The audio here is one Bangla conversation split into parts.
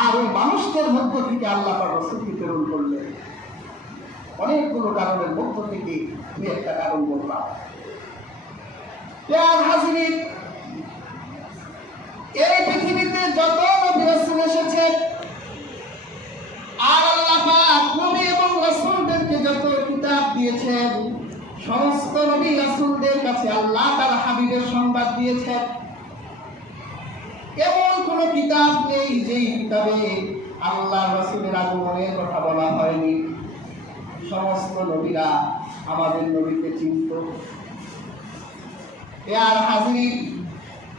আর ওই মানুষদের মধ্য থেকে আল্লাহ তার রাসূলকে প্রেরণ করলেন। অনেকগুলো কারণের মধ্য থেকে দুই একটা কারণ বললাম। হাজিরিন, এই পৃথিবীতে যত নবী রাসূল এসেছেন আর আল্লাহ পাক নবী এবং রাসূলদেরকে যত কিতাব দিয়েছেন, সমস্ত নবী রাসূলদের কাছে আল্লাহ তার হাবিবের সংবাদ দিয়েছেন। এমন কোন কিতাব নেই যেই কিতাবে আল্লাহ রাসূলের আগমনের কথা বলা হয়নি। সমস্ত নবীরা আমাদের নবীকে চিনত। আর হাজিরিন,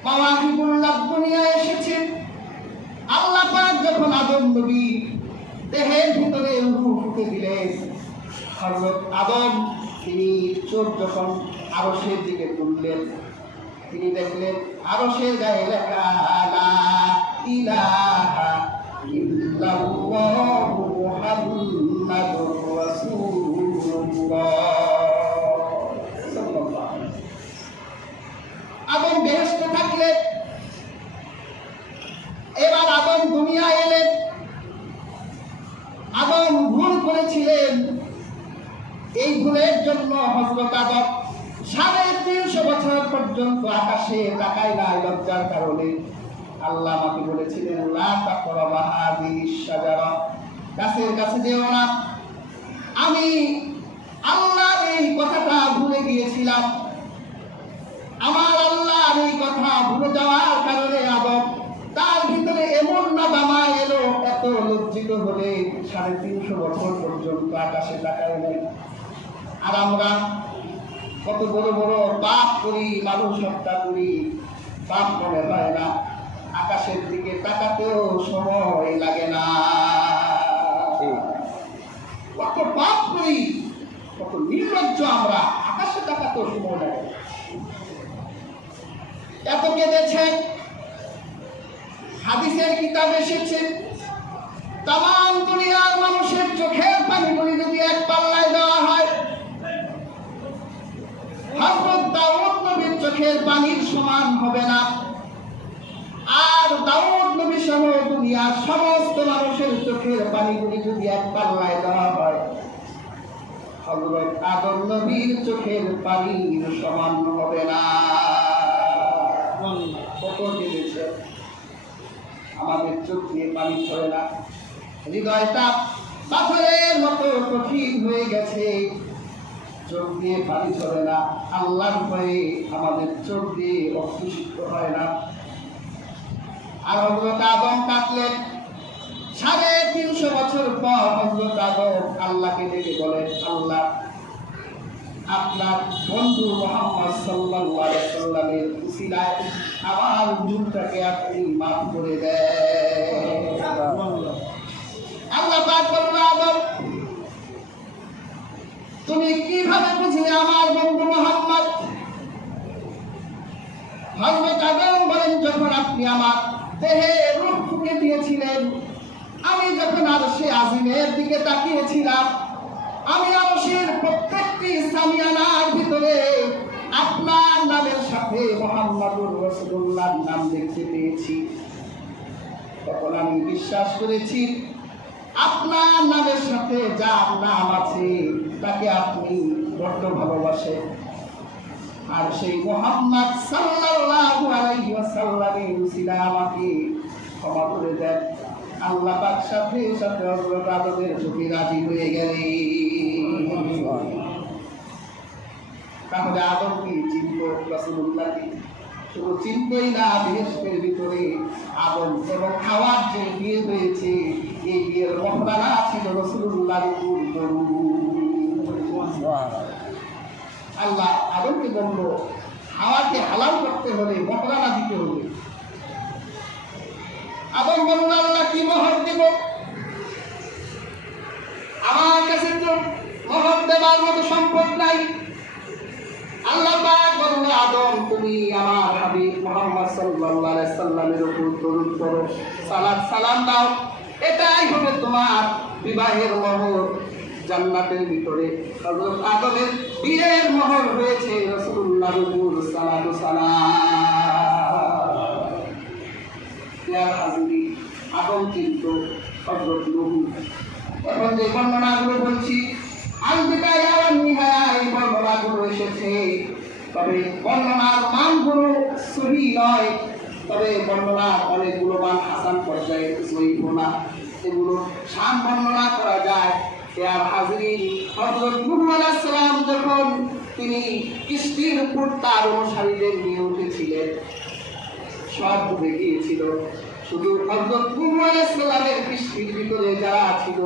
মাওয়াহিবুল্লাহ দুনিয়ায় এসেছে। আল্লাহ পাক যখন আদম নবী দেহের ভিতরে রূহ ফুঁকে দিলেন, হযরত আদম তিনি চোখ যখন আরশের দিকে তুললেন, তিনি দেখলেন আরশের গায়ে লেখা লা ইলাহা ইল্লাল্লাহু মুহাম্মাদুর রাসূলুল্লাহ। আদম বেহেশতে থাকলেন, এবার আদম দুনিয়ায় এলেন। আদম ভুল করেছিলেন, এই ভুলের জন্য হযরত আদম 350 বছর পর্যন্ত আকাশে তাকায় নাই লজ্জার কারণে। আল্লাহ আমাকে বলেছিলেন লা তাকরাবা হাযিহিশ শাজারা, গাছের কাছে যেও না। আমি আল্লাহ এই কথাটা ভুলে গিয়েছিলাম। আমার আল্লাহ এই কথা ভুলে যাওয়ার কারণে আদম তার ভিতরে এমন নাদামা এলো, এত লজ্জিত হলে 350 বছর পর্যন্ত আকাশে তাকায় নাই। আর আমরা কত বড় বড় পাপ করি, মানুষ হত্যা করি, পাপ মনে হয় না, আকাশের দিকে তাকাতেও সময় লাগে না। কত পাপ করি, কত নির্লজ্জ আমরা, আকাশে তাকাতেও সময় লাগে না। এত কেঁদেছেন, হাদিসের কিতাব এসেছে তাম দুনিয়ার মানুষের চোখের পানিগুলি যদি এক পাল্লায় দেওয়া হয়, হযরত দাউদ নবীর চোখের পানির সমান হবে না। আর দাউদ নবী সহ দুনিয়ার সমস্ত মানুষের চোখের পানিগুলি যদি এক পাল্লায় দেওয়া হয়, হযরত আদম নবীর চোখের পানির সমান হবে না। কত কেঁদেছে, আমাদের চোখ দিয়ে পানি ঝরে না, হৃদয়টা পাথরের মতো কঠিন হয়ে গেছে, চোখ দিয়ে পানি ঝরে না। আল্লাহর ভয়ে আমাদের চোখ দিয়ে অশ্রুসিক্ত হয় না। আর হযরত আদম কাঁদলেন। 350 বছর পর হযরত আদম আল্লাহকে ডেকে বলেন, আল্লাহ, আপনার বন্ধু মুহাম্মদ সাল্লাল্লাহু আলাইহি ওয়াসাল্লামের উসিলায় আমার ভুলটাকে আপনি মাফ করে দেন। আল্লাহ পাক বললেন, আদম, তুমি কিভাবে বুঝলে আমার বন্ধু মুহাম্মদ? হযরত আদম বলেন, যখন আপনি আমার দেহে রূহ ফুঁকে দিয়েছিলেন, আমি যখন আরশে আজিমের দিকে তাকিয়েছিলাম, আমি আরশের প্রত্যেকটি সামিয়ানার ভিতরে আপনার নামের সাথে মুহাম্মাদুর রাসূলুল্লাহর নাম দেখতে পেয়েছি। তখন আমি বিশ্বাস করেছি আপনার নামের সাথে যার নাম আছে তাকে আপনি বড্ড ভালোবাসেন। আর সেই মুহাম্মদ সাল্লাল্লাহু আলাইহি ওয়াসাল্লামের উসিলায় আমাকে ক্ষমা করে দেন। আল্লাহ পাক সাথে সাথে হযরত আদমের প্রতি রাজি হয়ে গেলেন। তাহলে আদম কি চিনত রাসূলুল্লাহকে? শুধু চিনতই না, বেহেশতের ভিতরে আদম এবং হাওয়ার যে বিয়ে হয়েছে, এই বিয়ের মহরানা ছিল রাসূলুল্লাহর উপর দরুদ। আল্লাহ আদমকে বলল, হাওয়াকে হালাল করতে হলে মহরানা দিতে হবে। আদম বলল, আল্লাহ কি মোহর দেব? আমার কাছে তো মোহর দেবার মতো সম্পদ নাই। আল্লাহ পাক বলল, আদম, তুমি আমার হাবিব মুহাম্মদ সাল্লাল্লাহু আলাইহি ওয়াসাল্লামের উপর দরুদ পড়ো, সালাত সালাম দাও, এটাই হবে তোমার বিবাহের মোহর। জান্নাতের ভিতরে হযরত আদমের বিয়ের মোহর হয়েছে রাসূলুল্লাহর উপর সালাতু সালাম। আদম কিন্তু হযরত নূহ। এখন যে বর্ণনাগুলো বলছি আল বিদায়া ওয়ান নিহায়া, এই বর্ণনাগুলো এসেছে, তবে বর্ণনার মানগুলো সহিহ নয়, তবে বর্ণনা অনেকগুলো মান হাসান পর্যায়ে, সহিহ না, এগুলো শান বর্ণনা করা যায়। আর হাজরিন, হযরত নূহ আলাইহিস সালাম যখন তিনি কিস্তির উপর তার অনুসারীদের নিয়ে উঠেছিলেন, সব ডুবে গিয়েছিল, শুধু হযরত নূহ আলাইহিস সালামের কিস্তির ভিতরে যারা ছিল,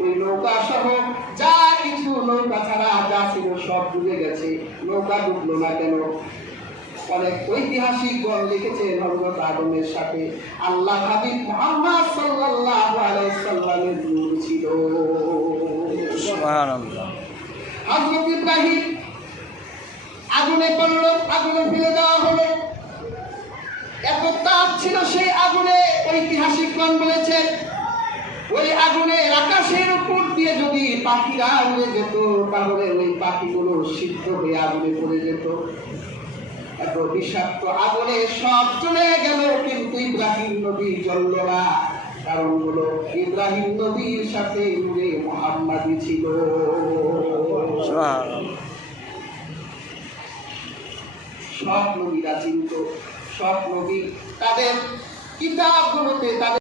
ওই নৌকা সহ যা কিছু, নৌকা ছাড়া যা ছিল সব ডুবে গেছে। নৌকা ডুবলো না কেন? অনেক ঐতিহাসিকগণ লিখেছেন হযরত আদমের সাথে আল্লাহ হাবিব মুহাম্মদ সাল্লাল্লাহু আলাইহি সাল্লামের নূর ছিল। সুবহানাল্লাহ। হযরত ইব্রাহিম আগুনে পড়ল, আগুনে ফেলে দেওয়া হলো, এত তাপ ছিল সেই আগুনে, ঐতিহাসিকগণ বলেছেন ওই আগুনে আকাশের উপর দিয়ে যদি পাখিরা উড়ে যেত, তাহলে ওই পাখিগুলো সিদ্ধ হয়ে আগুনে পড়ে যেত। এত বিষাক্ত আগুনে সব চলে গেল, কিন্তু ইব্রাহিম নবী জ্বলল না। কারণ হলো ইব্রাহিম নবীর সাথে নূরে মুহাম্মাদি ছিল। সব নবীরা চিনত, সব নবী তাদের কিতাবগুলোতে তাদের